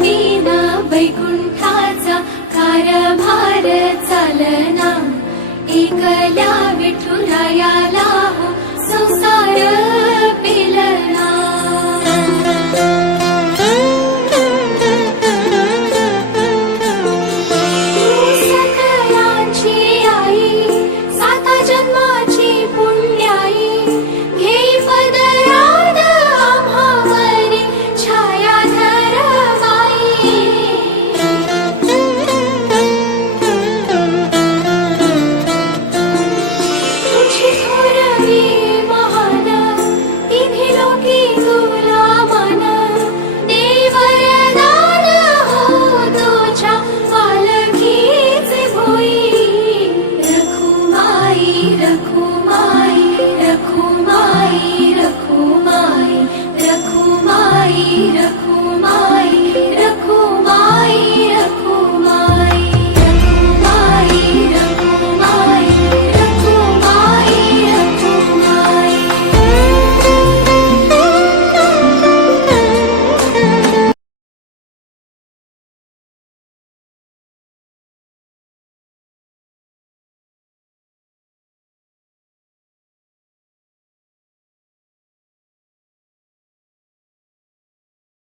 मीना वैकुण्ठा कारभार चलना एकला विठुरया